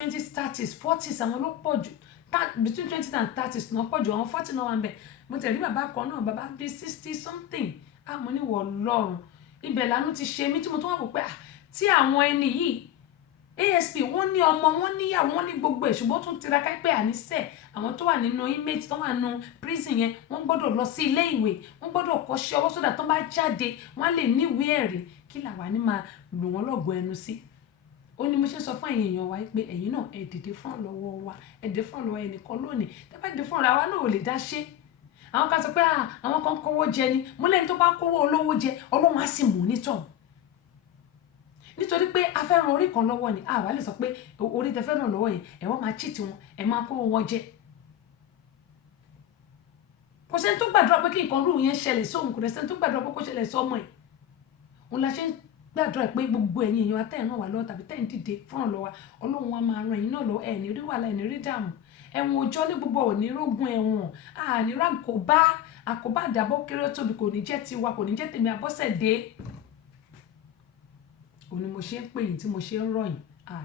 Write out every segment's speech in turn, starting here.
20s 30s 40s àwọn ló pọ̀ jù between 20 and 30s náà pọ̀ jù àwọn 40 náà wà ń bẹ̀ mo tẹ̀lé bàbá kan náà bàbá bíi 60 something mo ní wọ̀ lọ́rùn ibẹ̀ lánú ti ṣe mí tí mo tún wà wò pé tí àwọn ẹni yìí ASP wọ́n ní ọmọ wọ́n níyàwó wọ́n ní gbogbo ẹ̀ ṣùgbọ́n tún tiraka pé àníṣe àwọn tó wà nínú inmate tó wà nínú prison yẹn wọ́n gbọ́dọ̀ lọ sí ilé ìwé wọ́n gbọ́dọ̀ kọ́ṣẹ́ ọwọ́ sódà tó bá jáde wọ́n lè níwèé ẹ̀rí kí làwa ní máa lù wọ́n lọ́gọ̀ ẹnu sí. Ó ní mo ṣe sọ fún ẹ̀yin èèyàn wa pé ẹ̀yin náà ẹ dìde fún lọ́wọ́ wa ẹ dìde fún lọ́wọ́ ẹnìkan lónìí tẹ́ bá dìde fún ra wa náà ò lè dá ṣe. Àwọn kan sọ pé àwọn kan kówó jẹ ni mo lẹ́ni tó bá kówó olówó jẹ Ọlọ́run á sì mú nítọ̀hún nítorí pé a fẹ́ ran orí kan lọ́wọ́ ni àwa lè sọ pé orí tẹ fẹ́ ràn lọ́wọ́ yẹn ẹ wọ́n máa cheat wọn ẹ máa kó wọn jẹ. Kò sẹ́ni tó gbàdúrà pé kí nǹkan rú yẹn ṣẹlẹ̀ sóhun kò sẹ́ni tó gbàdúrà pé kó ṣẹlẹ̀ sọ́mọ ẹ̀. Òun la ṣe ń gbàdúrà pé gbogbo ẹ̀yin èèyàn atẹ́yìn náà wà lọ́wọ́ tàbí tẹ́yìn dìde fún ọ̀lọ́wà Ọlọ́run wa máa ran ẹ̀yin náà lọ́wọ́ ẹ̀ ní rí wàhálà ẹ̀ ní rí dààmú ẹ̀wọ̀n òjọ́ ní gbogbo ò ní rógun ẹ̀wọ̀n àní àkóbá àdàbọ̀ kéré tóbi kò ní jẹ́ tiwa kò ní jẹ́ tèmi Abọ́sẹ̀dé. Òun ni mo ṣe ń pè yín tí mo ṣe ń rọ̀ yín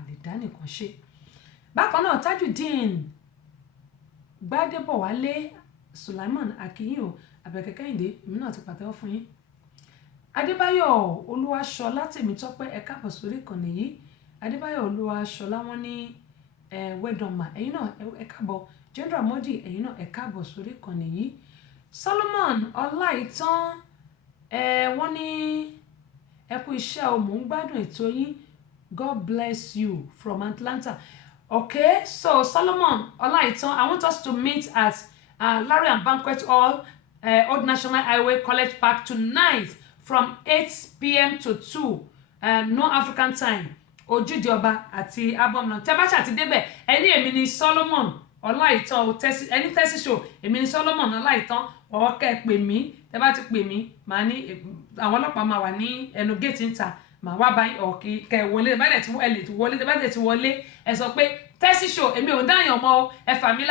lè dá nìkan ṣe. Bákan náà Tajudeen Gbádébọ̀wálé Sulaiman Akinyìn Àbẹ̀kẹ́ Kẹ́hìndé èmi náà ti pàtẹ́wọ́ fún yín. Adébáyọ̀ Olúwaṣọlá Tèmítọ́pẹ́ ẹ káàbọ̀ sórí ìkànnì yìí. Adébáyọ̀ Olúwaṣọlá wọ́n ní wẹ́dọ̀mà ẹ̀yin náà ẹ káàbọ̀. Jendra Modi ẹ̀yin náà ẹ káàbọ̀ sórí ìkànnì yìí. Solomon Ọláìtàn wọ́n ní ẹ kú iṣẹ́ o mò ń gbádùn ètò yín God bless you from Atlanta. Okay, so Solomon Ọláìtàn I want us to meet at Larry and Banquet Hall, Old National Highway, College Park tonight from 8 p.m. to 2 no African time. Ojúde Ọba àti Abọ́mọ̀nà tẹ́ bá ṣàti débẹ̀ ẹni èmi ni Solomon Ọláìtàn ẹni tẹ́sí show èmi ni Solomon Ọláìtàn ọ̀ọ́kẹ́ pè mí tẹ́ bá ti pè mí màá ní àwọn ọlọ́pàá máa wà ní ẹnu géètì níta màá wá bá ọ̀kì kẹ́ wọlé tẹ́ bá dẹ̀ ti wọlé tẹ́ bá dẹ̀ ti wọlé ẹ sọ pé tẹ́sí show èmi ò dáyàn mọ́ ẹ fà mí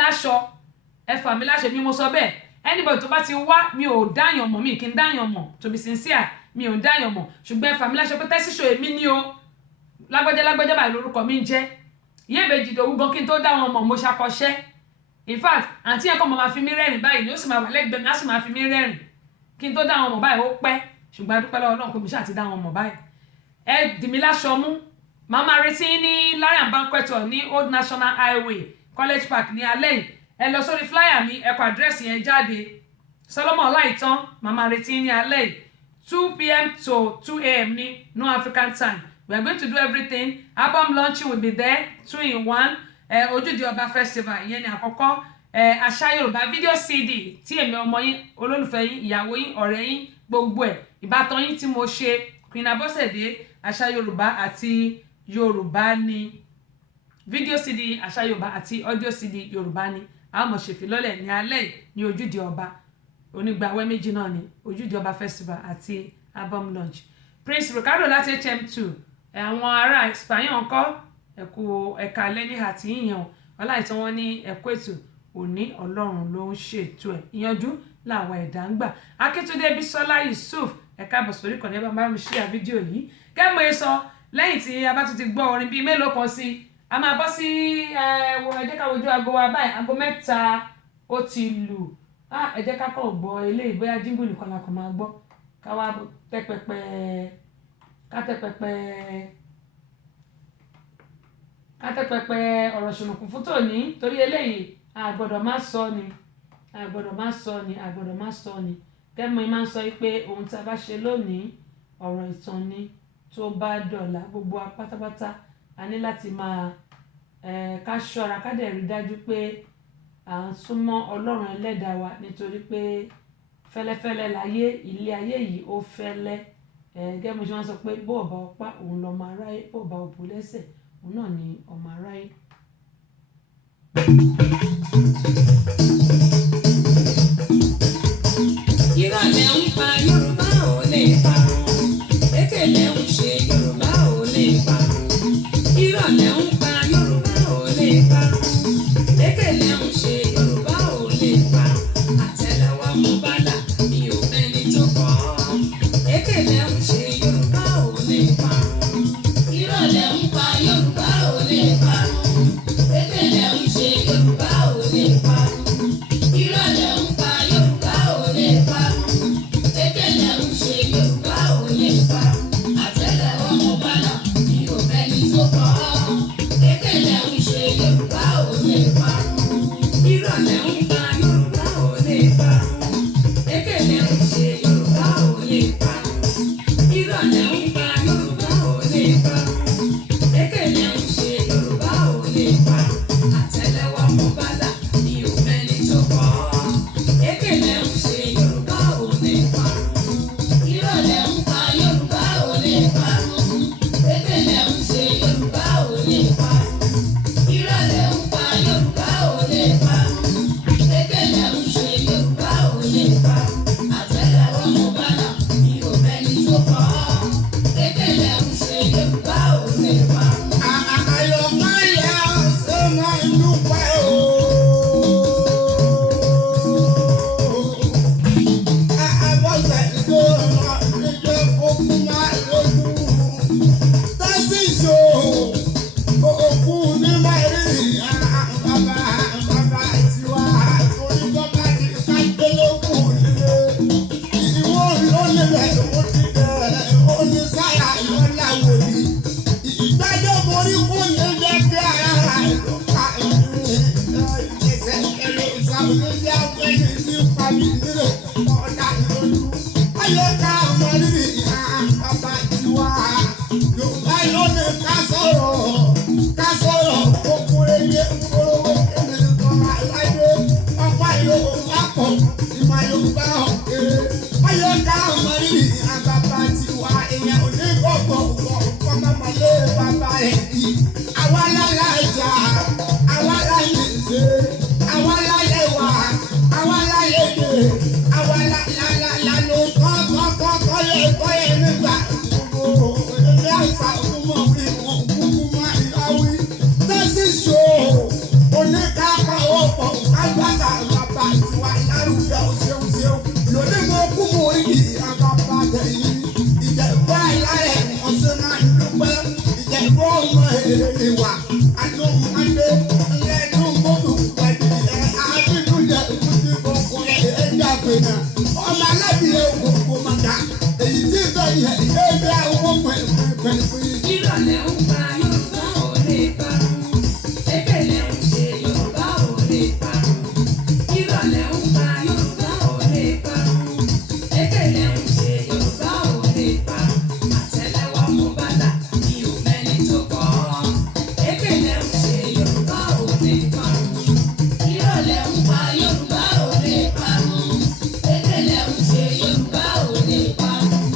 láṣọ mi mo sọ bẹ́ẹ̀ anybody tó bá ti wá mi ò dáyàn mọ́ mi kì í dáyàn mọ́ to be sincere mi ò dáyàn mọ́ ṣùgbọ́n ẹ fà mí láṣọ pé tẹ́sí show èmi ni o lágbájá báyìí lórúkọ mi ń jẹ́ ìyá ìbejì ìdòwú gan kí n tó dá wọn mọ̀ mo ṣàkọṣẹ́ in fact àǹtí yẹn kọ́ mo máa fi mí rẹ́rìn báyìí ni ó sì máa wà lẹ́gbẹ̀ẹ́ mi á sì máa fi mí rẹ́rìn kí n tó dá wọn mọ̀ báyìí ó pẹ́ ṣùgbọ́n adúpẹ́ lọ́wọ́ náà pé mo ṣáà ti dá wọn mọ̀ báyìí ẹ dì mí láṣọ mú màá máa retí ní Larry and Banquet Hall ní Old National Highway College Park ní alẹ́ yìí ẹ lọ sórí flyer mi ẹ kọ àdírẹ́sì yẹn jáde Solomon Ọláìtàn màá máa retí ní alẹ́ yìí 2 p.m. to 2 a.m. ní no African time. We are going to do everything. Album launching will be there 2-in-1. Ojúde Ọba festival ìyẹn ni àkọ́kọ́. Àṣà Yorùbá video CD tí èmi ọmọ yín olólùfẹ́ yín ìyàwó yín ọ̀rẹ́ yín gbogbo ẹ̀ ìbátan yín tí mo ṣe Queen Abọ́sẹ̀dé àṣà Yorùbá àti Yorùbá ni video CD àṣà Yorùbá àti audio CD Yorùbá ni a mọ̀ ṣèfilọ́lẹ̀ ní alẹ́ ní Ojúde Ọba onígbàwẹ́ méjì náà ni Ojúde Ọba festival àti album launch. Prince Ricardo láti HM2 àwọn ará Espanyol ńkọ́ ẹ̀ka lẹ́ni àti yíyan Ọláìtàn wọn ní ẹ̀kọ́ ètò òní Ọlọ́run ló ń ṣètò ẹ̀ ìyanjú làwọn ẹ̀dá ń gbà. Akíntúndé Bísọ́lá Yusuf ẹ̀ka àbọ̀sórí kan ní ẹ bá mi share fídíò yìí kẹ́mọ̀ ẹ sọ lẹ́yìn tí a bá tún ti gbọ́ orin bíi mélòó kan sí a máa bọ́ sí ẹ jẹ́ ká wojú aago wa báyìí aago 3 ó ti lù ẹ jẹ́ ká kọ́ gbọ́ eléyìí bóyá jíngù nìkan la kàn máa gbọ́ ká wá tẹ́pẹpẹ ọ̀rọ̀ ṣùnùkùn fún tòní torí eléyìí àgbọ̀dọ̀ má sọ ni kẹ́mọ̀ máa ń sọ pé ohun tí a bá ṣe lónìí ọ̀rọ̀ ìtàn ni tó bá dọ̀la gbogbo apátápátá a ní láti máa ká ṣọ́ra ká dẹ̀ rí dájú pé à ń súnmọ́ Ọlọ́run ẹlẹ́dàá wa nítorí pé fẹ́lẹ́fẹ́lẹ́ láyé ilé ayé yìí ó fẹ́lẹ́ gẹ́gẹ́ bí wọ́n sọ pé bó ọba ọpá òun lọ́mọ aráyé bó ọba òbú lẹ́sẹ̀ òun náà ni ọmọ aráyé. ìrọ̀lẹ́ ń pa Yorùbá ò lè parun èkélé ń ṣe Yorùbá ò lè parun ìrọ̀lẹ́ ń pa Yorùbá ò lè parun èkélé ń ṣe Yorùbá ò lè parun àtẹ́lẹwọ́ mú bálà mi ò mẹ́ni tó kọ́ èkélé ń ṣe Yorùbá ò lè parun ìrọ̀lẹ́ ń pa Yorùbá ò lè parun Ekele ń ṣe Yorùbá ò lè parun. Ìrọ̀lẹ́ ń pa Yorùbá ò lè parun. Ekele ń ṣe Yorùbá ò lè parun. Ìrọ̀lẹ́ ń pa Yorùbá ò lè parun. Ekele ń ṣe Yorùbá ò lè parun. Àtẹ́lẹwọ́ mo bá là mi ò mẹ́ni tó kọ́. Ekele ń ṣe Yorùbá ò lè parun. Ìrọ̀lẹ́ ń pa Yorùbá ò lè parun. Ekele ń ṣe Yorùbá ò lè parun. Ìrọ̀lẹ́ ń pa Yorùbá ò lè parun. Ekele ń ṣe Yorùbá ò lè parun. Àtẹ́lẹwọ́ mo bá là mi ò mẹ́ni tó kọ́. Ekele ń ṣe Yorùbá ò lè parun. Àyọ̀máyà ṣe máa ń dúpẹ́ o. Àbọ̀sẹ̀ tó rán níjẹ́ fókún máa lójú. Tẹ́sí ṣò òkú ní mẹ́rin bàbá tiwa torí bọ́bá ti ká gbélógún nílé. Ìwọ lónìí rẹ̀ ó ti dẹ̀ ó ní sáyà lọ́la wòlíì. Ìgbàjọ́ borí fún ní jẹ́ bí ara ìlú ká ẹsẹ̀ ẹ̀rọ ìsàmúlẹ́bí àgbẹ̀yẹ sí pàmì nílẹ̀ ọ̀dà lójú. Ayé ká ọmọ rírì bàbá tiwa. Yorùbá lónìí ká sọ̀rọ̀ kókúrẹ́ yé kórówó kéde kan aláyé. Ọ̀pá Yorùbá pọ̀ ìmọ̀ Yorùbá ọ̀kẹ́. Ayé ká ọmọ rírì bàbá tiwa. Èèyàn ò ní gbọ̀ngbọ̀n kọ́ máma lé bàbá ẹ̀ kí. Àwa lálàjà, àwa lálẹ́sẹ̀, àwa lálẹ́wà, àwa lálẹ́dẹ̀, àwa lálọ́ kọ́yẹ nígbà gbogbo. Ilé àṣà òkúmọ̀ wí wọn kúkú máa yáwí. Tẹ́sí ṣò oníkàkọ́ ọ̀pọ̀ agbára bàbá tiwa lárugẹ òṣèṣeun. Lónìí mo kú mo rí àbàbà tẹ̀yìn. Ìjẹ̀bú àìláyẹ̀ ọ̀sẹ̀ máa ń dúpẹ́. Ìjẹ̀bú ọmọ èrè wà. Àjọ Mádé lẹ́nu gbogbo pẹ̀lú àbínú jẹ̀ ìkúti gbogbo ẹ̀jẹ̀ àgbẹ̀nà. Ọmọ aládìyẹ gbogbo màdà. Èyí tí ìfẹ́ yẹ ìdéédé àwọn pẹ̀lú. Ìrọ̀lẹ́ ń pa Yorùbá ò lè parun. Ekele ń ṣe Yorùbá ò lè parun. Ìrọ̀lẹ́ ń pa Yorùbá ò lè parun. Ekele ń ṣe Yorùbá ò lè parun. Àtẹ́lẹwọ́ mo bá là mi ò mẹ́ni tó kọ́. Ekele ń ṣe Yorùbá ò lè parun. Ìrọ̀lẹ́ ń pa Yorùbá ò lè parun. Ekele ń ṣe Yorùbá ò lè parun.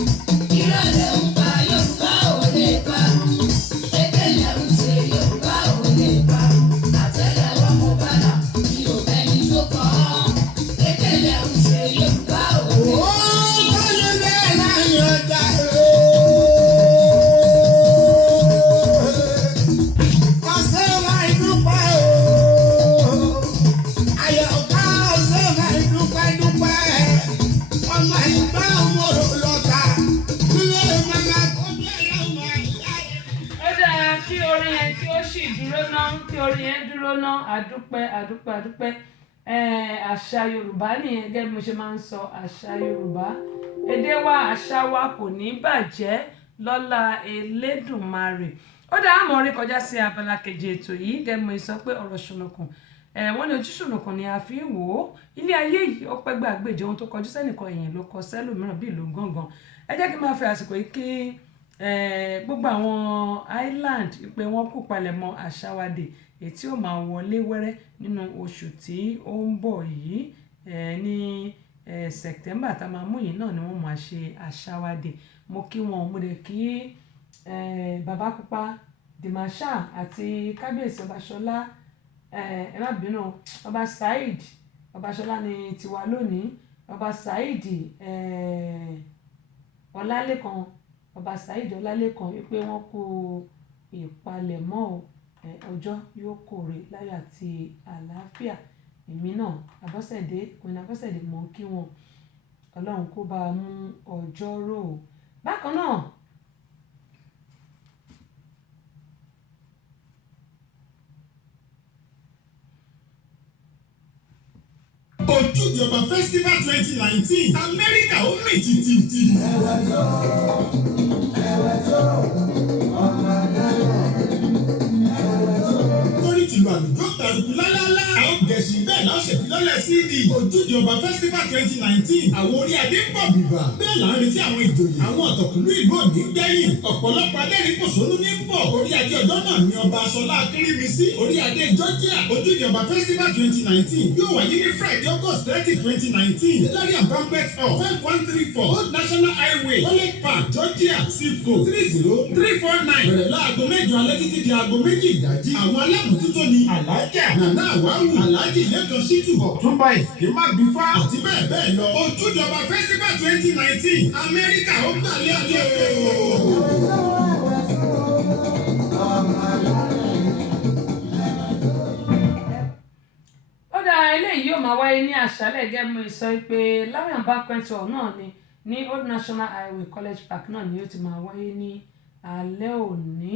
Ìrọ̀lẹ́ ń pa Yorùbá ò lè parun. Ekele ń ṣe Yorùbá ò lè parun. Àtẹ́lẹwọ́ mo bá là mi ò mẹ́ni tó kọ́. Ekele ń ṣe Yorùbá ò lè parun. Ó dáa kí orin yẹn tí ó sì dúró ná kí orin yẹn dúró ná àdúpẹ́ àṣà Yorùbá nìyẹn gẹ́gẹ́ bí mo ṣe máa ń sọ àṣà Yorùbá èdè wa àṣà wa kò ní bàjẹ́ lọ́lá Elédùmarè. Ó dáa àmọ́ orí kọjá sí abala kejì ètò yìí gẹ́gẹ́ bí mo sọ pé ọ̀rọ̀ ṣùnùkùn wọ́n ní ojú ṣùnùkùn ni a fi ń wò ó. Ilé ayé yìí ó pẹ́ gbàgbéjì ohun tó kọjú sẹ́nìkan èèyàn ló kọ sẹ́lòmíràn bí ìlú gángan. Ẹ jẹ́ kí n máa fi àsìkò yìí kí gbogbo àwọn island pé wọ́n kú palẹ̀mọ́ àṣàwádé èyí tí ó máa wọlé wẹ́rẹ́ nínú oṣù tí ó ń bọ̀ yìí ní September tá a máa mú yìí náà ni wọ́n máa ṣe àṣàwádé. Mo kí wọn mo dẹ̀ kí bàbá pupa Dimasha àti kábíyèsí Ọbaṣọlá ẹ má bínú ọba Saheed Ọbaṣọlá ni tiwa lónìí ọba Saheed Ọlálékan ọba Saheed Ọlálékan wípé wọ́n kú ìpalẹ̀mọ́ ọjọ́ yóò kórè láyọ̀ àti àlàáfíà. Èmi náà Abọ́sẹ̀dé Queen Abọ́sẹ̀dé mọ̀ kí wọn Ọlọ́run kó bá mú ọjọ́ rò. Bákan náà Ojúde Ọba Festival 2019 Amẹ́ríkà ó mì tìtìtì. Ẹ̀wẹ̀ tó ọmọ náà. tìlù àlùjọ tàrùkù lálálá. àwọn gẹ̀ẹ́sì bẹ́ẹ̀ náà ṣèfilọ́lẹ̀ CD ojúde ọba festival 2019 àwọn orí adé ń bọ̀ bìbà. bẹ́ẹ̀ là ń retí àwọn ìjòyè àwọn ọ̀tọ̀kùlú ìlú òní gbẹ̀yìn. ọ̀pọ̀lọpọ̀ adẹ́rìn-pòṣónú ní ń bọ̀. orí adé ọjọ́ náà ni ọba Ṣọlá Akínrímisí. orí adé Georgia ojúde ọba festival 2019 yóò wáyé ní Friday August 30 2019 ní Larian Banquet Hall 5134 Old National Highway College Park Georgia zip code 30349. bẹ̀rẹ̀ láago 8 alẹ́ títí di aago 2 ìdájí. àwọn alámòjútó ni Alhaja Nana Awawu Alhaji Lẹ́kan Ṣítù Ọ̀túnba Ìmágbífá àti bẹ́ẹ̀ bẹ́ẹ̀ lọ. ojúde ọba festival 2019 Amẹ́ríkà ó gbàlẹ́ àjẹ́ eléyìí yóò máa wáyé ní àṣálẹ́ gẹ́gẹ́ sọ pé Larian Banquet Hall náà ni ní Old National Highway College Park náà ni yóò ti máa wáyé ní alẹ́ òní.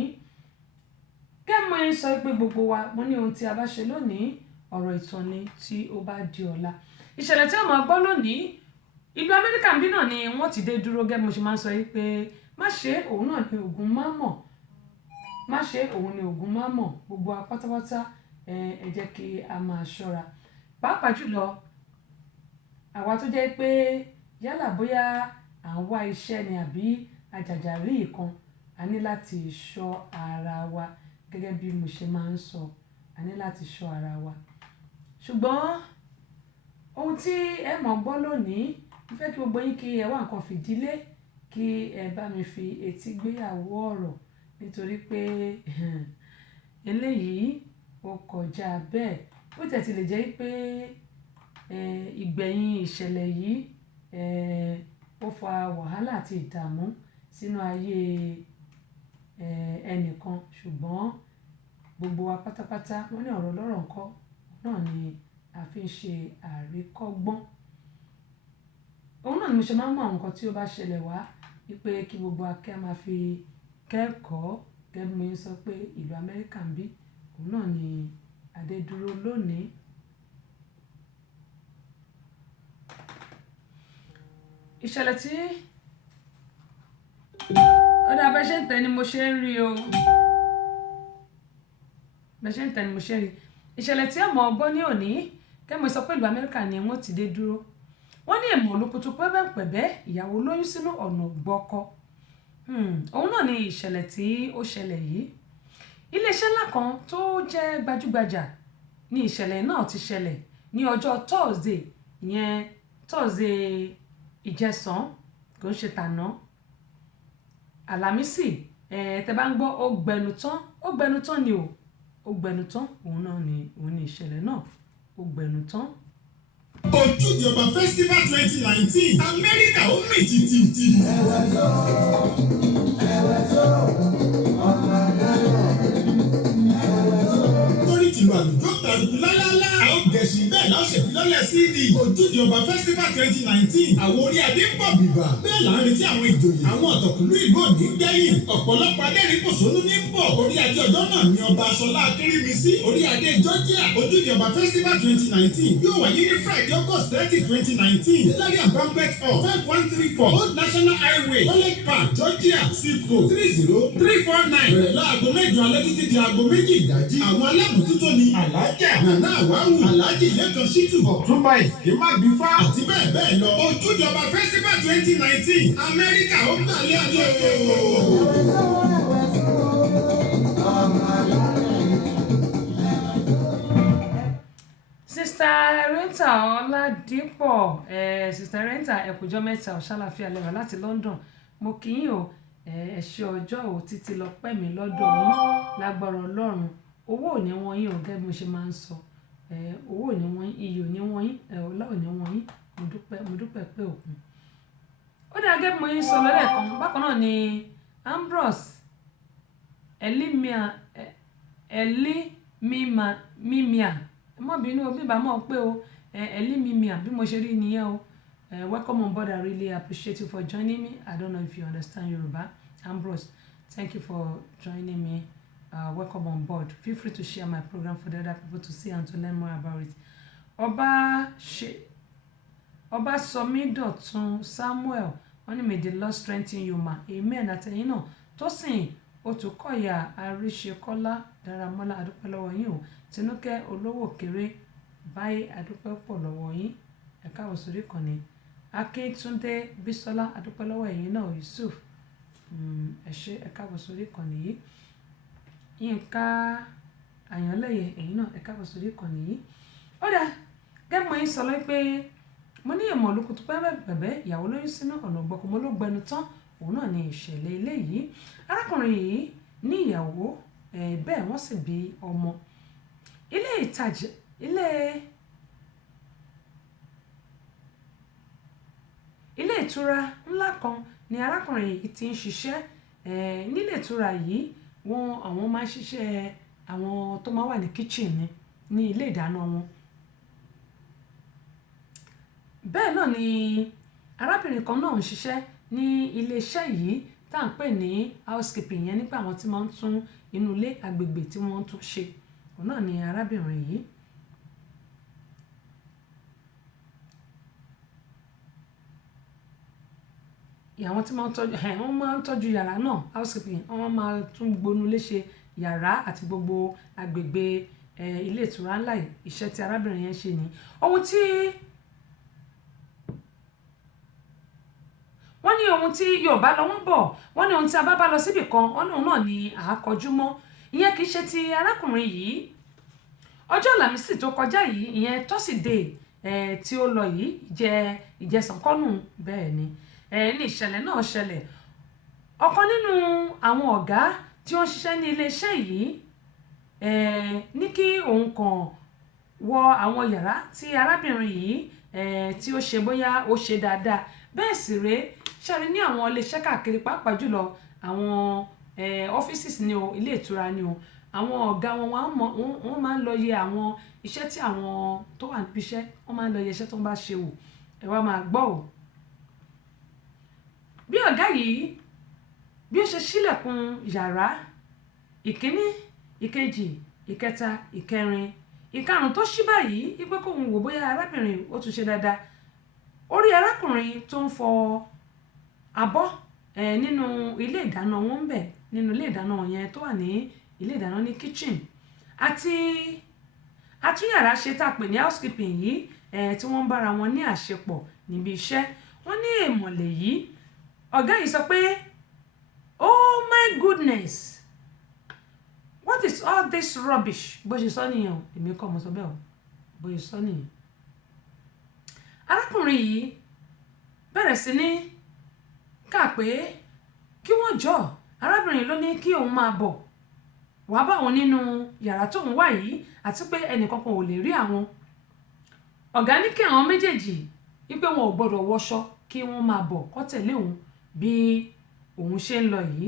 Gẹ́gẹ́ sọ pé gbogbo wa mo ní ohun tí a bá ṣe lónìí ọ̀rọ̀ ìtàn ni tí ó bá di ọ̀la. ìṣẹ̀lẹ̀ tí a máa gbọ́ lónìí ìlú Amẹ́ríkà bí náà ni wọ́n ti dé dúró gẹ́gẹ́ mo ṣe máa ń sọ pé má ṣe òun náà ni ògùn má mọ̀ má ṣe òun ni ògùn má mọ̀ gbogbo apátápátá ẹ jẹ́ kí a máa ṣọ́ra pàápàá jùlọ àwa tó jẹ́ pé yálà bóyá à ń wá iṣẹ́ ni àbí àjàjàrí ìkan a ní láti ṣọ́ ara wa gẹ́gẹ́ bí mo ṣe máa ń sọ a ní láti ṣọ́ ara wa ṣùgbọ́n ohun tí ẹ mọ̀ gbọ́ lónìí mo fẹ́ kí gbogbo yín kí ẹ wá nǹkan fìdílé kí ẹ bá mi fi etí gbéyàwó ọ̀rọ̀ nítorí pé eléyìí ó kọjá bẹ́ẹ̀ bó tẹ̀ ti lè jẹ́ pé ìgbẹ̀yìn ìṣẹ̀lẹ̀ yìí ó fa wàhálà àti ìdààmú sínú ayé ẹnìkan ṣùgbọ́n gbogbo wa pátápátá wọ́n ní ọ̀rọ̀ lọ́rọ̀ ńkọ́ náà ni a fi ń ṣe àríkọ́gbọ́n òun náà ni mo ṣe máa ń mọ àwọn nǹkan tí ó bá ṣẹlẹ̀ wá wípé kí gbogbo akẹ́ máa fi kẹ́kọ̀ọ́ gẹ́gẹ́ bí mo sọ pé ìlú Amẹ́ríkà ń bí òun náà ni adé dúró lónìí. ìṣẹ̀lẹ̀ tí ọ̀dà bẹ́ẹ̀ ṣe ń tẹ̀ ni mo ṣe ń rí o bẹ́ẹ̀ ṣe ń tẹ̀ ni mo ṣe ń rí ìṣẹ̀lẹ̀ tí ọmọ ọgbọ́n ní òní kẹ́mi sọ pé ìlú Amẹ́ríkà ni wọ́n ti dé dúró wọ́n ní èmọ̀ olókùtù pẹ́bẹ́pẹ́bẹ́ ìyàwó lóyún sínú ọ̀nà gbọ́kọ òun náà ni ìṣẹ̀lẹ̀ tí ó ṣẹlẹ̀ yìí iléeṣẹ́ ńlá kan tó jẹ́ gbajúgbajà ní ìṣẹ̀lẹ̀ náà ti ṣẹlẹ̀ ní ọjọ́ Thursday ìyẹn Thursday ìjẹsàn kò ń ṣe tàná Àlàmísì tẹ́ bá ń gbọ́ ó gbẹnu tán ni ó gbẹnu tán òun náà ni ìṣẹ̀lẹ̀ náà ó gbẹnu tán. ojúde ọba festival 2019 Amẹ́ríkà ó mì tìtìtì. torí tìlù àlùjọ tàrùkù lálálá. àwọn gẹ̀ẹ́sì bẹ́ẹ̀ náà ṣèfilọ́lẹ̀ CD ojúde ọba festival 2019 àwọn orí adé ń bọ̀ bìbà. bẹ́ẹ̀ là ń retí àwọn ìjòyè àwọn ọ̀tọ̀kùlú ìlú òní gbẹ̀yìn. ọ̀pọ̀lọpọ̀ adẹ́rìn-pòṣónú ní ń bọ̀. orí adé ọjọ́ náà ni ọba Ṣọlá Akínrímisí. orí adé Georgia ojúde ọba festival 2019 yóò wáyé ní Friday August 30 2019 ní Larian Banquet Hall 5134 Old National Highway College Park Georgia zip code 30349. bẹ̀rẹ̀ láago 8 alẹ́ títí di aago 2 ìdájí. àwọn alámòjútó ni Alhaja Nana Awawu Alhaji Lẹ́kan Ṣítù Ọ̀túnba Ìmágbífá àti bẹ́ẹ̀ bẹ́ẹ̀ lọ. ojúde ọba festival 2019 Amẹ́ríkà ó gbàlẹ́ àjẹ́ Sista Renta Ọládípọ̀ Sista Renta ẹ̀kújọ́ mẹ́ta ọ̀ṣálàfíà lẹ́wà láti London mo kí yín o ẹ̀ṣẹ̀ ọjọ́ ò títí lọ pẹ́ mi lọ́dọ̀ yín lágbára Ọlọ́run owó ò ní wọ́n yín ọ̀gá bí mo ṣe máa ń sọ owó ò ní wọ́n yín iyì ò ní wọ́n yín ọlá ò ní wọ́n yín mo dúpẹ́ pé òkun. ó dá gẹ́gẹ́ bí mo yín sọ lọ́lẹ́kan bákan náà ni Ambrose Elimimia mọ́ bínú o bí bá mọ̀ pé o Elimimia bí mo ṣe rí nìyẹn o welcome on board. I really appreciate you for joining me. I don't know if you understand Yoruba. Ambrose, thank you for joining me. Welcome on board. Feel free to share my program for the other people to see and to learn more about it. Ọba Sọmídọ̀tun Samuel wọ́n ní may the Lord strengthen you ma amen àtẹ̀yìn náà tó sìn Òtúkọ̀yà Àríṣekọ́lá Dáramọ́lá adúpẹ́ lọ́wọ́ yín o. Tinúkẹ́ olówó kéré báyìí adúpẹ́ pọ̀ lọ́wọ́ yín, ẹ káàbọ̀ sórí ìkànnì. Akíntúndé Bísọ́lá adúpẹ́ lọ́wọ́ ẹ̀yin náà. Yusuf ẹ ṣé, ẹ káàbọ̀ sórí ìkànnì yìí. Yínká Àyànlẹ́yẹ ẹ̀yin náà ẹ káàbọ̀ sórí ìkànnì yìí. Ó dáa gẹ́gẹ́ bí mo sọ lọ pé mo ní ìmọ̀ olùkùtù pẹ́ẹ́bẹ́bẹ́ ìyàwó lóyún sínú ọ̀nà ọ̀gbọ́n mo ló gbẹnu tán, òun náà ni ìṣẹ̀lẹ̀ eléyìí. Arákùnrin yìí ní ìyàwó bẹ́ẹ̀ wọ́n sì bí ọmọ. Ilé ìtura ńlá kan ni arákùnrin yìí ti ń ṣiṣẹ́. Nílé ìtura yìí àwọn máa ń ṣiṣẹ́ àwọn tó máa wà ní kitchen ní ilé ìdáná wọn. Bẹ́ẹ̀ náà ni arábìnrin kan náà ń ṣiṣẹ́ ní iléeṣẹ́ yìí tá à ń pè ní housekeeping, yẹn nípa àwọn tí máa ń tún inú ilé agbègbè tí wọ́n ń tún ṣe. Òun náà ni arábìnrin yìí. Àwọn tí wọ́n máa ń tọ́jú yàrá náà housekeeping, wọ́n máa tún gbónú ilé ṣe yàrá àti gbogbo agbègbè ilé ìtura ńlá yìí. Iṣẹ́ tí arábìnrin yẹn ṣe ni ohun tí wọ́n ní ohun tí Yorùbá lọ wọ́n bọ̀, wọ́n ní ohun tí a bá lọ síbì kan ọ̀nà náà ni à á kọjú mọ́. Ìyẹn kì í ṣe ti arákùnrin yìí. Ọjọ́ Àlàmísì tó kọjá yìí, ìyẹn tọ́sídẹ̀ẹ́ tí ó lọ yìí ìjẹsànkọ́nù bẹ́ẹ̀ ni ní ìṣẹ̀lẹ̀ náà ṣẹlẹ̀. Ọ̀kan nínú àwọn ọ̀gá tí ó ń ṣiṣẹ́ ní iléeṣẹ́ yìí ní kí òun kàn wọ àwọn yàrá tí arábìnrin yìí tí ó ṣe bóyá ó ṣe dáadáa. Bẹ́ẹ̀ sì rèé ṣẹ́rí ní àwọn iléeṣẹ́ káàkiri pàápàá jùlọ àwọn offices ni o, ilé ìtura ni o, àwọn ọ̀gá wọn máa ń lọ yẹ àwọn iṣẹ́ tí àwọn tó wà níbi iṣẹ́ wọ́n máa ń lọ yẹ iṣẹ́ tó ń bá ṣe wò. Ẹ wá máa gbọ́ o. Bí ọ̀gá yìí bí ó ṣe ṣílẹ̀kùn yàrá ìkíní, ìkejì, ìkẹta, ìkẹrin, ìkarùn tó ṣí báyìí wípé kóun wò bóyá arábìnrin ó tún ṣe dáadáa. Ó rí arákùnrin tó ń fọ abọ́ nínú ilé ìdáná wọn ń bẹ̀, nínú ilé ìdáná yẹn tó wà ní ilé ìdáná ní kitchen. Àti àtúnyàrá ṣe tá a pè ní housekeeping yìí tí wọ́n ń bára wọn ní àṣepọ̀ níbi iṣẹ́. Wọ́n ní èèmọ̀lẹ̀ yìí. Ọ̀gá yìí sọ pé oh my goodness, what is all this rubbish? Bó ṣe sọ nìyẹn o, èmi kọ́ mo sọ bẹ́ẹ̀ o, bó ṣe sọ nìyẹn. Arákùnrin yìí bẹ̀rẹ̀ sí ní kà pé kí wọ́n jọ arábìnrin ló ní kí òun máa bọ̀ wá bá òun nínú yàrá tóun wà yìí àti pé ẹnìkankan ò lè rí àwọn. Ọ̀gá ní kí àwọn méjèèjì wípé wọn ò gbọdọ̀ wọṣọ kí wọ́n máa bọ̀ kó tẹ̀lé òun bí òun ṣe ń lọ yìí.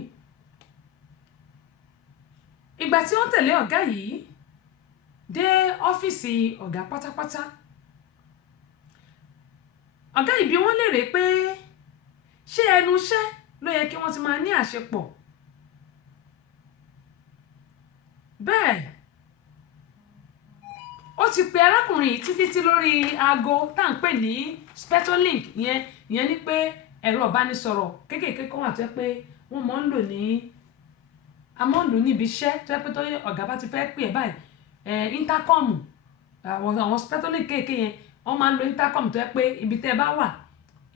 Ìgbà tí wọ́n tẹ̀lé ọ̀gá yìí dé ọ́fíìsì ọ̀gá pátápátá, ọ̀gá yìí bi wọ́n léèrè pé ṣé ẹnu iṣẹ́ ló yẹ kí wọ́n ti máa ní àṣepọ̀. Bẹ́ẹ̀ ó ti pe arákùnrin yìí títí lórí aago tá à ń pè ní Spectrolink, ìyẹn ní pé ẹ̀rọ ìbánisọ̀rọ̀ kéékèèké kan wà tó yẹ pé wọ́n máa ń lò níbi iṣẹ́ tó yẹ pé tó ọ̀gá bá ti fẹ́ pè ẹ́ báyìí intercom àwọn Spectrolink kéékèèké yẹn wọ́n máa ń lo intercom tó yẹ pé ibi tẹ́ ẹ bá wà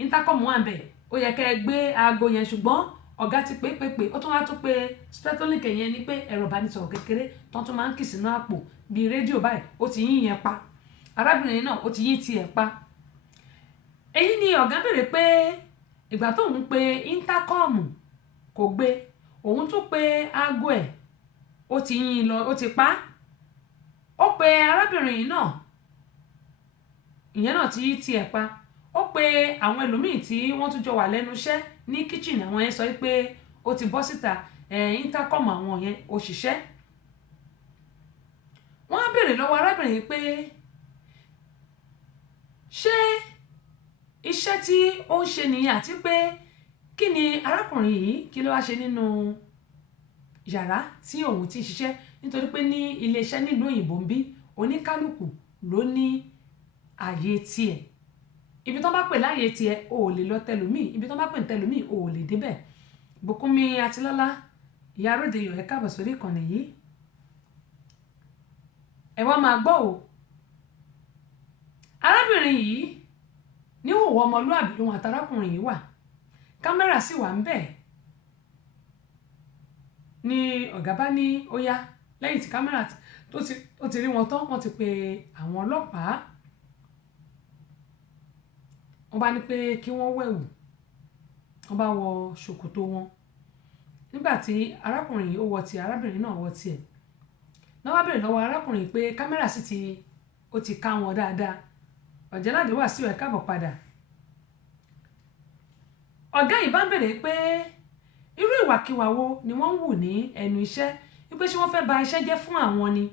intercom wà bẹ́ẹ̀ ó yẹ kẹ́ ẹ gbé aago yẹn ṣùgbọ́n ọ̀gá ti pé ó tún wá tún pé Spectrolink yẹn ní pé ẹ̀rọ ìbánisọ̀rọ̀ kékeré tó tún máa ń kì sínú àpò bíi rédíò báyìí ó ti yín yẹn pa, arábìnrin náà ó ti yín tiẹ̀ pa. Èyí ni ọ̀gá béèrè pé ìgbà tóun pe intercom kò gbé, òun tún pe aago ẹ̀ ó ti yín lọ, ó ti pa. Ó pe arábìnrin náà, ìyẹn náà ti yí tiẹ̀ pa. Ó pe àwọn ẹlòmíì tí wọ́n tún jọ wà lẹ́nu iṣẹ́ ní kitchen, àwọn yẹn sọ pé ó ti bọ́ síta intercom àwọn yẹn ó ṣiṣẹ́. Wọ́n á béèrè lọ́wọ́ arábìnrin pé ṣé iṣẹ́ tí ó ń ṣe nìyẹn àti pé kí ni arákùnrin yìí kí ló wá ṣe nínú yàrá tí òun ti ṣiṣẹ́, nítorí pé ní iléeṣẹ́ nílùú òyìnbó ń bí oníkálùkù ló ní ààyè tiẹ̀. Ibi tó bá pè láàyè tiẹ̀ o ò lè lọ tẹlòmíì, ibi tó bá pè ní tẹlòmíì o ò lè débẹ̀. Bùkúnmi Atilọ́lá ìyá Ródeyọ̀ ẹ káàbọ̀ sórí ìkànnì yìí ẹ wá máa gbọ́ o arábìnrin yìí ní òwò ọmọlúàbí lòun àtàrákùnrin yìí wà kámẹ́rà sì wà ń bẹ̀ ni ọ̀gá bá ní ó yá lẹ́yìn tí kámẹ́rà tó ti rí wọn tán wọ́n ti pe àwọn ọlọ́pàá wọ́n bá ní pé kí wọ́n wẹ̀wù wọ́n bá wọ ṣòkòtò wọn nígbàtí arákùnrin yìí ó wọ ti arábìnrin náà wọ tiẹ̀ náà wá bèrè lọ́wọ́ arákùnrin pé kámẹ́rà sì ti ká wọn dáadáa Ọ̀jẹ̀ládé Wàsíù ẹ káàbọ̀ padà ọ̀gá yìí bá ń bèrè pé irú ìwàkiwà wo ni wọ́n ń wù ní ẹnu iṣẹ́ wípé ṣé wọ́n fẹ́ ba iṣẹ́ jẹ́ fún àwọn ni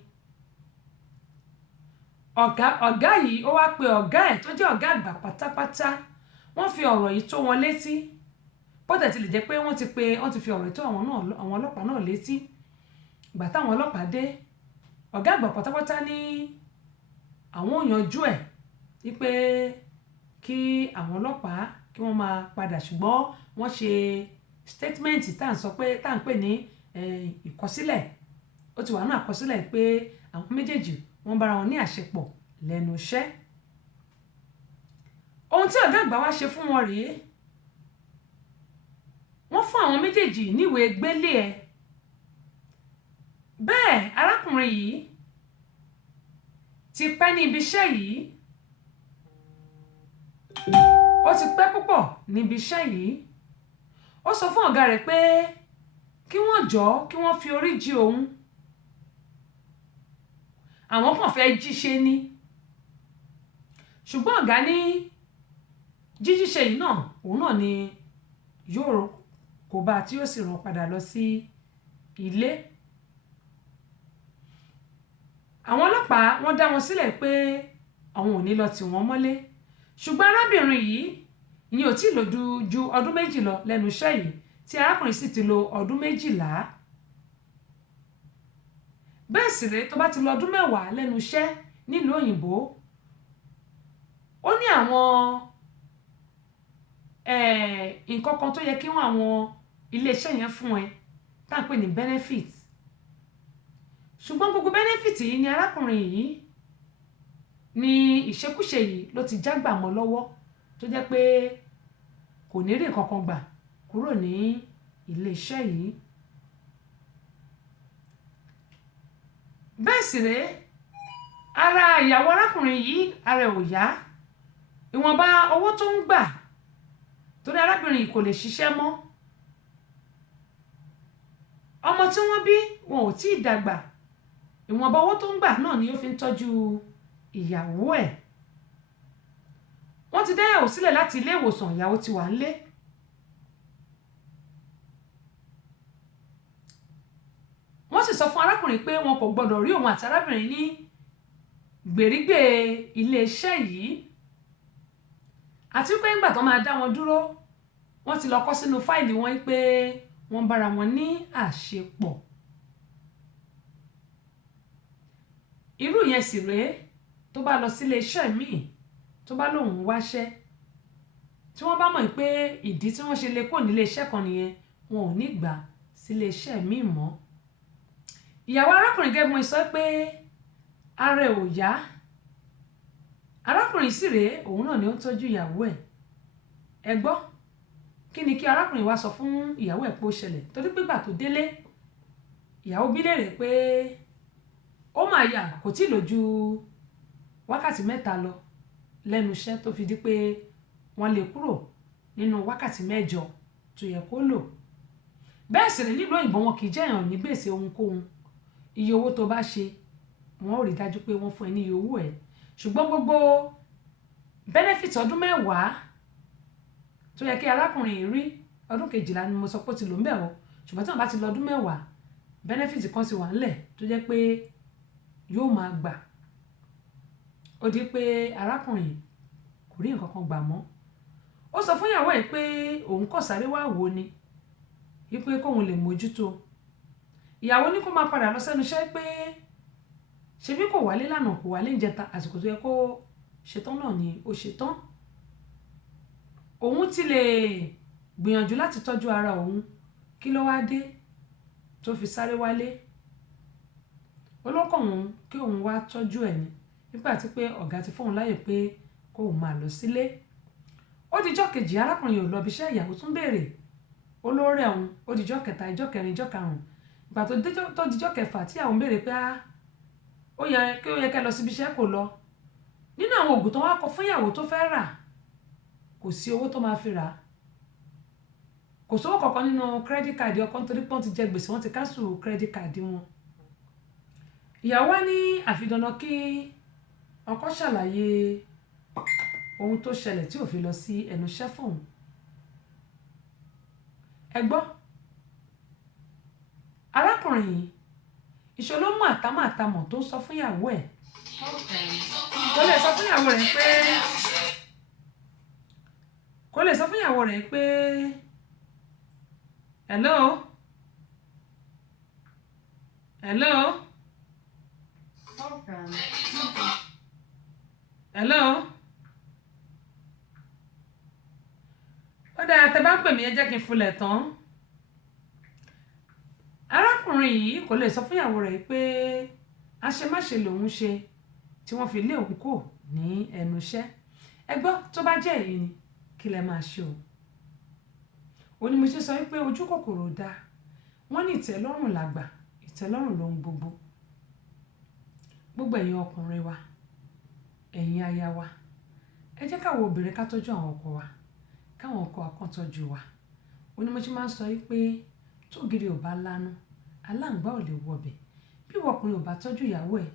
ọ̀gá yìí ó wá pe ọ̀gá ẹ̀ tó jẹ́ ọ̀gá àgbà pátápátá wọ́n fi ọ̀rọ̀ yìí tó wọn létí bọ́dẹ̀ ti lè jẹ́ pé wọ́n ti fi ọ̀rọ̀ yìí tó àwọn ọlọ́pàá náà létí ìgbà táwọn ọlọ́pàá dé ọ̀gá àgbà pátápátá ní àwọn ò yanjú ẹ̀ wípé kí àwọn ọlọ́pàá kí wọ́n máa padà ṣùgbọ́n wọ́n ṣe statement tá à ń pè ní ìkọsílẹ̀ ó ti wà ní àkọsílẹ̀ pé àwọn méjèèjì wọ́n bára wọn ní àṣepọ̀ lẹ́nu iṣẹ́ ohun tí ọ̀gá àgbà wá ṣe fún wọn rèé wọ́n fún àwọn méjèèjì níwèé gbélé ẹ̀ bẹ́ẹ̀ arákùnrin yìí ti pẹ́ ní ibi iṣẹ́ yìí ó ti pẹ́ púpọ̀ níbi iṣẹ́ yìí ó sọ fún ọ̀gá rẹ̀ pé kí wọ́n jọ̀ọ́ kí wọ́n fi orí jì òun àwọn kàn fẹ́ jíṣe ní ṣùgbọ́n ọ̀gá ní jíjíṣe yìí náà òun náà ni yóò kó bá tí ó sì rán padà lọ sí ilé àwọn ọlọ́pàá wọ́n dá wọn sílẹ̀ pé àwọn ò ní lọ tì wọ́n mọ́lé ṣùgbọ́n arábìnrin yìí ìyẹn ò tí ì lò ju ọdún méjì lọ lẹ́nu iṣẹ́ yìí tí arákùnrin sì ti lò ọdún 12 bẹ́ẹ̀ sì rèé tó bá ti lò ọdún 10 lẹ́nu iṣẹ́ nílùú òyìnbó ó ní àwọn nǹkan kan tó yẹ kí wọ́n àwọn iléeṣẹ́ yẹn fún ẹ tá à ń pè ní benefit ṣùgbọ́n gbogbo benefit yìí ni arákùnrin yìí ní ìṣekúṣe yìí ló ti jágbà mọ́ lọ́wọ́ tó jẹ́ pé kò ní rí nǹkan kan gbà kúrò ní iléeṣẹ́ yìí bẹ́ẹ̀ sì rèé ara ìyàwó arákùnrin yìí ara ò yá ìwọ̀nba owó tó ń gbà torí arábìnrin yìí kò lè ṣiṣẹ́ mọ́ ọmọ tí wọ́n bí wọn ò tí ì dàgbà ìwọ̀nba owó tó ń gbà náà ni ó fi ń tọ́jú ìyàwó ẹ̀ wọ́n ti dá ìyàwó sílẹ̀ láti ilé ìwòsàn ìyàwó ti wà nílé wọ́n sì sọ fún arákùnrin pé wọn kò gbọdọ̀ rí òun àti arábìnrin ní gbèrígbè iléeṣẹ́ yìí àti pé nígbà tó máa dá wọn dúró wọ́n ti lọ kọ sínú fáìlì wọn pé wọ́n bára wọn ní àṣepọ̀ irú yẹn sì rèé tó bá lọ sílé iṣẹ́ míì tó bá lóun wáṣẹ́ tí wọ́n bá mọ̀ pé ìdí tí wọ́n ṣe lè kó nílé iṣẹ́ kan nìyẹn wọn ò ní gbà sílé iṣẹ́ míì mọ́ ìyàwó arákùnrin gẹ́gbọ́n sọ pé ara ò yá arákùnrin sì rèé òun náà ni ó ń tọ́jú ìyàwó ẹ̀ ẹ gbọ́ kí ni kí arákùnrin wá sọ fún ìyàwó ẹ̀ pé ó ṣẹlẹ̀ torí pé gbà tó délé ìyàwó bí léèrè pé ó máa yà kò tí ì lò ju wákàtí 3 lọ lẹ́nu iṣẹ́ tó fi di pé wọ́n lè kúrò nínú wákàtí 8 tó yẹ kó lò bẹ́ẹ̀ sì rèé nílùú òyìnbó wọn kì í jẹ́yàn ní gbèsè ohunkóhun iye owó tó bá ṣe wọn ò rí dájú pé wọ́n fún ẹ ní iye owó ẹ̀ ṣùgbọ́n gbogbo benefit ọdún 10 tó yẹ kí arákùnrin rí ọdún 12 ni mo sọ pé ó ti lò ń bẹ̀ o ṣùgbọ́n tí wọ́n bá ti lọ ọdún 10 benefit kan sì wà ńlẹ̀ tó jẹ́ pé yóò máa gbà ó di pé arákùnrin kò rí nǹkan kan gbà mọ́ ó sọ fún ìyàwó ẹ̀ pé òun kò sáré wá wò ni wípé kóun lè mójútó ìyàwó ní kó máa padà lọ sẹ́nu iṣẹ́ pé ṣebí kò wálé lánàá kò wálé ìjẹta àsìkò tó yẹ kó ṣetán náà ni ó ṣetán òun ti lè gbìyànjú láti tọ́jú ara òun kí ló wá dé tó fi sáré wálé olókàn òun kí òun wá tọ́jú ẹ̀ ní nígbà tí pé ọ̀gá ti fóun láyè pé kóun máa lọ sílé ó dijọ́ kejì arákùnrin yóò lọ bí iṣẹ́ ìyàwó tún béèrè olóore ọ̀hún ó dijọ́ kẹta ìjọ́ kẹrin ìjọ́ karùn-ún ìgbà tó dijọ́ kẹfà tí àwọn béèrè pé ó yẹ kẹ́ lọ síbi iṣẹ́ kò lọ nínú àwọn oògùn tó wá kọ fún ìyàwó tó fẹ́ rà kò sí owó tó máa fi rà kò sówó kankan nínú credit card ọkọ nítorí pé wọ́n ti jẹ gbèsè wọ́n ti káṣù credit card wọn ìyàwó wá ní àfidànà kí ọkọ ṣàlàyé ohun tó ṣẹlẹ̀ tí ò fi lọ sí ẹnu iṣẹ́ fóun ẹ gbọ́ arákùnrin yìí ìṣòro mú àtàmọ̀ tó sọ fún ìyàwó ẹ̀ kò lè sọ fún ìyàwó rẹ̀ pé hello ó dáa tẹ́ bá ń pè mí ẹ jẹ́ kí n fulẹ̀ tán arákùnrin yìí kò lè sọ fún ìyàwó rẹ̀ pé àṣemáṣe lòun ṣe tí wọ́n fi lé òun kò ní ẹnu iṣẹ́ ẹ gbọ́ tó bá jẹ́ èyí ni kí lẹ máa ṣe o ní mo ṣe sọ wípé ojú kòkòrò dáa wọ́n ní ìtẹ́lọ́rùn làgbà ìtẹ́lọ́rùn lohun gbogbo ẹ̀yin ọkùnrin wa ẹ̀yin aya wa ẹ jẹ́ káwọn obìnrin ká tọ́jú àwọn ọkọ wa káwọn ọkọ wa kàn tọ́jú wa ó ní mo ṣe máa ń sọ wípé tógìrì ò bá lánú aláǹgbá ò lè wọbẹ̀ bí ọkùnrin ò bá tọ́jú ìyàwó ẹ̀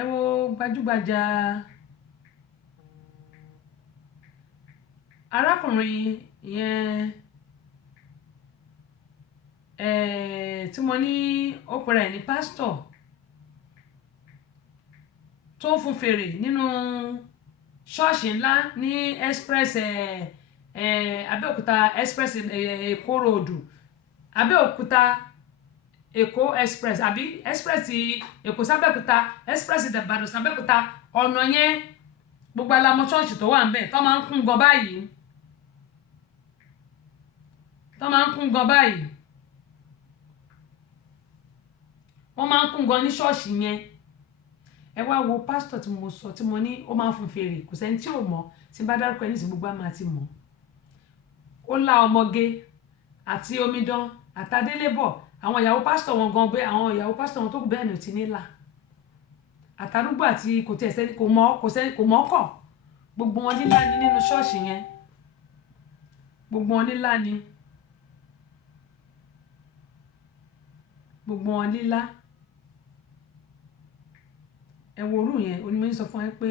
ẹ wo gbajúgbajà arákùnrin yẹn tí mo ní ó pẹ̀rẹ̀ ní pásítọ̀ tó ń fún fèrè nínú ṣọ́ọ̀ṣì ńlá ní express Abẹ́òkúta express Èkó ròdù Abẹ́òkúta Èkó express àbí express Èkó sábẹ́òkúta express Ìbàdàn sábẹ́òkúta ọ̀nà yẹn gbogbo alamọ ṣọ́ọ̀ṣì tó wà ń bẹ̀ tó máa ń kún gan báyìí wọ́n máa ń kún gan ní ṣọ́ọ̀ṣì yẹn ẹ wá wo pásítọ̀ tí mo sọ tí mo ní ó máa ń fún fèrè kò sẹ́ni tí ò mọ̀ tí bá dárúkọ ẹni sí gbogbo àmà àti mọ̀ ó lá ọmọge àti omidan àtàdélébọ̀ àwọn ìyàwó pásítọ̀ wọn gan bẹ́ẹ̀ àwọn ìyàwó pásítọ̀ wọn tó kù bẹ́ẹ̀ ni ò ti ní là àtàrúgbò àti kò tiẹ̀ sẹ́ni kò mọ̀ ọkọ̀ gbogbo wọn nílá ni nínú ṣọ́ọ̀ṣì yẹn gbogbo wọn nílá ni gbogbo wọn nílá ẹ wo orú yẹn onímọ̀ sọ fún ẹ pé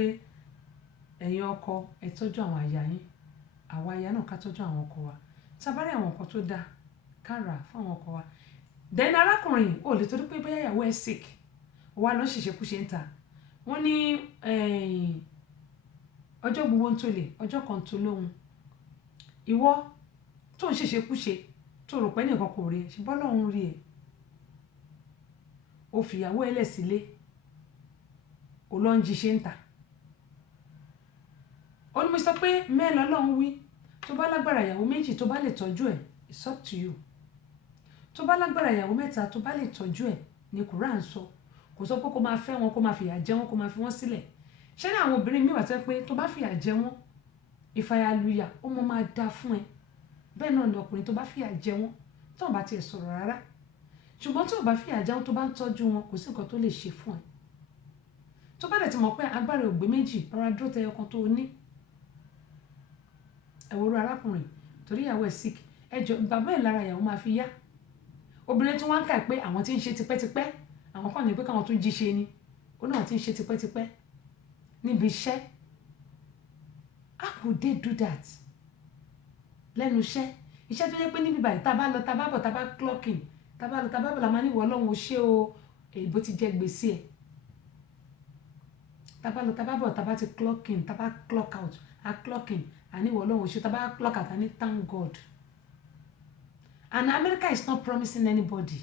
ẹ̀yin ọkọ ẹ tọ́jú àwọn aya yín àwa aya náà ká tọ́jú àwọn ọkọ wa sábàárẹ̀ àwọn ọkọ tó dáa ká rà fún àwọn ọkọ wa then arákùnrin ò lè torí pé bóyá ìyàwó ẹ sick wà lọ ṣèṣekúṣe ń ta wọ́n ní ọjọ́ gbogbo ń tó lè ọjọ́ kan tó lóhun ìwọ tó ń ṣèṣekúṣe tó rò pé nìkan kò rí ẹ ṣùgbọ́n Ọlọ́run rí ẹ ó fìyàwó ẹ lẹ̀ sílé ó lọ ń jíṣẹ́ ń ta ó ní mo sọ pé mẹ́rin Ọlọ́run wí tó bá lágbára ìyàwó méjì tó bá lè tọ́jú ẹ̀ it's up to you tó bá lágbára ìyàwó mẹ́ta tó bá lè tọ́jú ẹ̀ ní Quran sọ kò sọ pé kó máa fẹ́ wọn kó máa fìyà jẹ wọn kó máa fi wọ́n sílẹ̀ ṣé ní àwọn obìnrin mi wà tó pé tó bá fìyà jẹ wọn ìfàyàlùyà ó mọ máa da fún ẹ bẹ́ẹ̀ náà ni ọkùnrin tó bá fìyà jẹ wọn tó bá tiẹ̀ sọ̀rọ̀ rárá ṣùgbọ́n tó bá fìyà jẹ wọn tó bá ń tọ́jú wọn kò sí nǹkan tó lè ṣe fún ẹ tó bá dẹ̀ ti mọ̀ pé agbára ògbé méjì rárá dúró tẹ ọkàn tó ní ẹ̀wòrú arákùnrin torí ìyàwó ẹ̀ sick ẹjọ́ bàbá ẹ̀ lára ìyàwó máa fi yá obìnrin tí wọ́n ń kà pé àwọn tí ń ṣe tipẹ́tipẹ́ àwọn kan ní pé káwọn tún jí ṣe ni ó náà tí ń ṣe tipẹ́tipẹ́ níbi iṣẹ́ how could they do that lẹ́nu iṣẹ́ tó yẹ pé níbi báyìí tá a bá lọ tá a bá bọ̀ tá a bá clocking tá a bá lọ tá a bá bọ̀ la máa ní ìwọ Ọlọ́run ó ṣe o èyíbó ti jẹ́ gbèsè ẹ̀ tá a bá lọ tá a bá bọ̀ tá a bá ti clocking tá a bá clock out a clocking àní ìwọ Ọlọ́run ó ṣe tá a bá clock out àní thank God. And America is not promising anybody.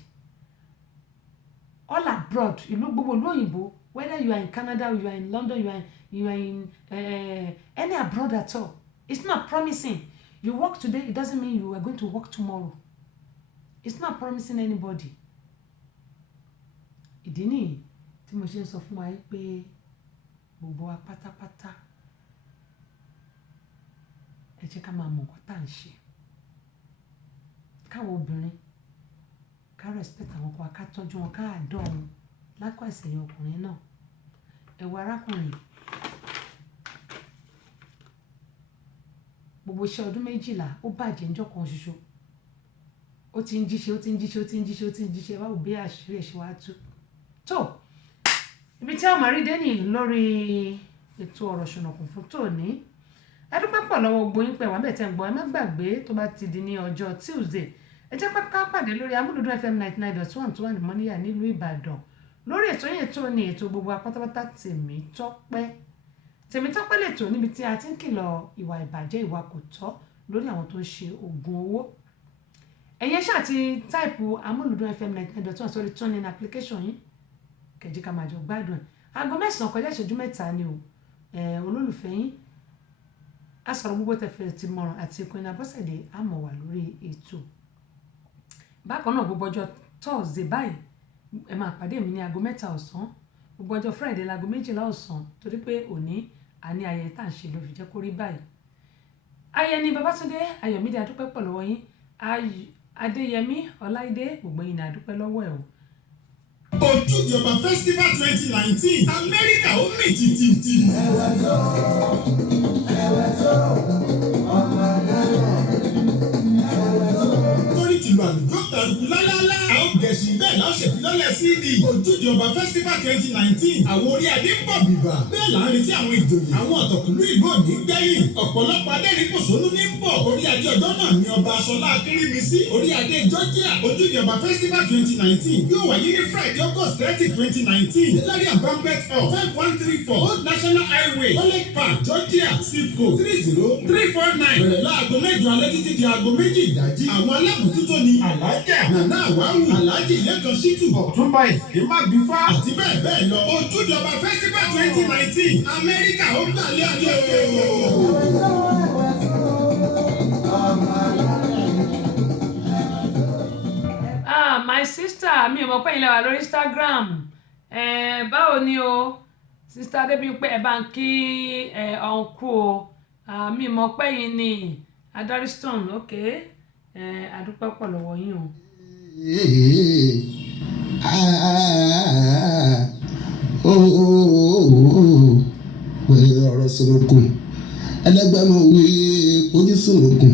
All abroad, ìlú gbogbo ìlú òyìnbó, whether you are in Canada, you are in London, you are in any abroad at all, it's not promising. You work today, it doesn't mean you are going to work tomorrow. It's not promising anybody. Ìdí nìyí tí mo ṣe ń sọ fún wa pé gbogbo wa pátápátá ẹ jẹ́ ká máa mọ̀ nǹkan tá à ń ṣe. Káwọn obìnrin ká respect àwọn ọkọ wa, ká tọ́jú wọn, ká àdọ́ wọn lákọ̀ ìsẹ̀yìn ọkùnrin náà. Ẹ wo arákùnrin gbogbo iṣẹ́ ọdún 12 ó bàjẹ́ níjọ́ kan ṣoṣo. Ó ti ń jíṣẹ́ wá bí àṣírí ẹ̀ ṣe wá tú. Tó ibi tí a máa rí dé ní lórí ètò ọ̀rọ̀ ṣùnùkùn fún tòní. A dúpẹ́ pọ̀ lọ́wọ́ gbogbo yín pé wà bẹ́ẹ̀ tẹ́ ń gbọ́. Ẹ má gbàgbé tó bá ti di ní ọjọ́ Tuesday ẹ jẹ́ ká pàdé lórí Amúlùdún FM 99.1 tó wà ní Mọ́níyà nílùú Ìbàdàn lórí ètò yẹn tó ní ètò gbogbo apátápátá Tèmítọ́pẹ́ lètò níbi tí a ti ń kìlọ̀ ìwà ìbàjẹ́ ìwà kò tọ́ lórí àwọn tó ń ṣe oògùn owó. Ẹ̀yin ṣáà ti táìpù Amúlùdún FM 99.1 sórí TuneIn application yín kẹ̀jí ká máa jọ gbádùn. Aago 9 kọjá ìṣẹ́jú 3 ni o olólùfẹ́ yín a sọ̀rọ̀ gbogbo tẹ̀fẹ̀ ti mọ̀ràn àti Queen Abọ́sẹ̀dé a mọ̀ wà lórí ètò. Bákan náà gbogbo ọjọ́ Thursday báyìí ẹ máa pàdé mi ní aago 3 ọ̀sán, gbogbo ọjọ́ Friday láago 12 ọ̀sán torí pé òní a ní ayẹyẹ tá à ń ṣe ló fi jẹ́ kó rí báyìí. Ayẹyẹ ni Babátúndé Ayọ̀mídé adúpẹ́ pọ̀ lọ́wọ́ yín, Adéyẹmí Ọláìdé gbogbo yín ní adúpẹ́ lọ́wọ́ ẹ̀ o. Ojúde Ọba Festival 2019 Amẹ́ríkà ó mì tìtìtì. Torí tìlú àlùjọ tàrùkù lálálá. A ó gẹ̀ẹ́sì bẹ́ẹ̀ náà ṣèfilọ́lẹ̀ CD. Ojúde Ọba Festival 2019 àwọn orí adé ń bọ̀ bìbà. Bẹ́ẹ̀ là ń retí àwọn ìjòyè. Àwọn ọ̀tọ̀kùlú ìlú òní gbẹ̀yìn. Ọ̀pọ̀lọpọ̀ adẹ́rìnpòṣónú ní ń bọ̀. Orí adé ọjọ́ náà ni Ọba Aṣọlá Akírímisí. Orí adé Georgia. Ojúde Ọba Festival 2019 yóò wáyé ní Friday August 30, 2019. Larry and Banquet Hall 5134 Old National Highway College Park Georgia zip code 30349. Bẹ̀rẹ̀ láago 8 alẹ́ títí di aago 2 ìdájí. Àwọn alábòójútó ni Alájà Nana Àwáwù, Alhaji Lẹ́kan Ṣítù, Ọ̀túnba Ìsìnkímá Bífá àti bẹ́ẹ̀ bẹ́ẹ̀ lọ. Ojúde Ọba Festival 2019 Amẹ́ríkà ó gbàlẹ́ àjọ. My sister mi ò mọ̀ pé ilẹ̀ wà lórí Instagram báwo ni o sister Adébímpé ẹ bá ń kí ọ̀nkú o mi mọ̀ pé yín ni Adariston ok adúpẹ́ pọ̀ lọ́wọ́ yín o. Ọ̀rọ̀ sọ̀rọ̀kùn ẹlẹ́gbẹ́ mi wí ojú sọ̀rọ̀kùn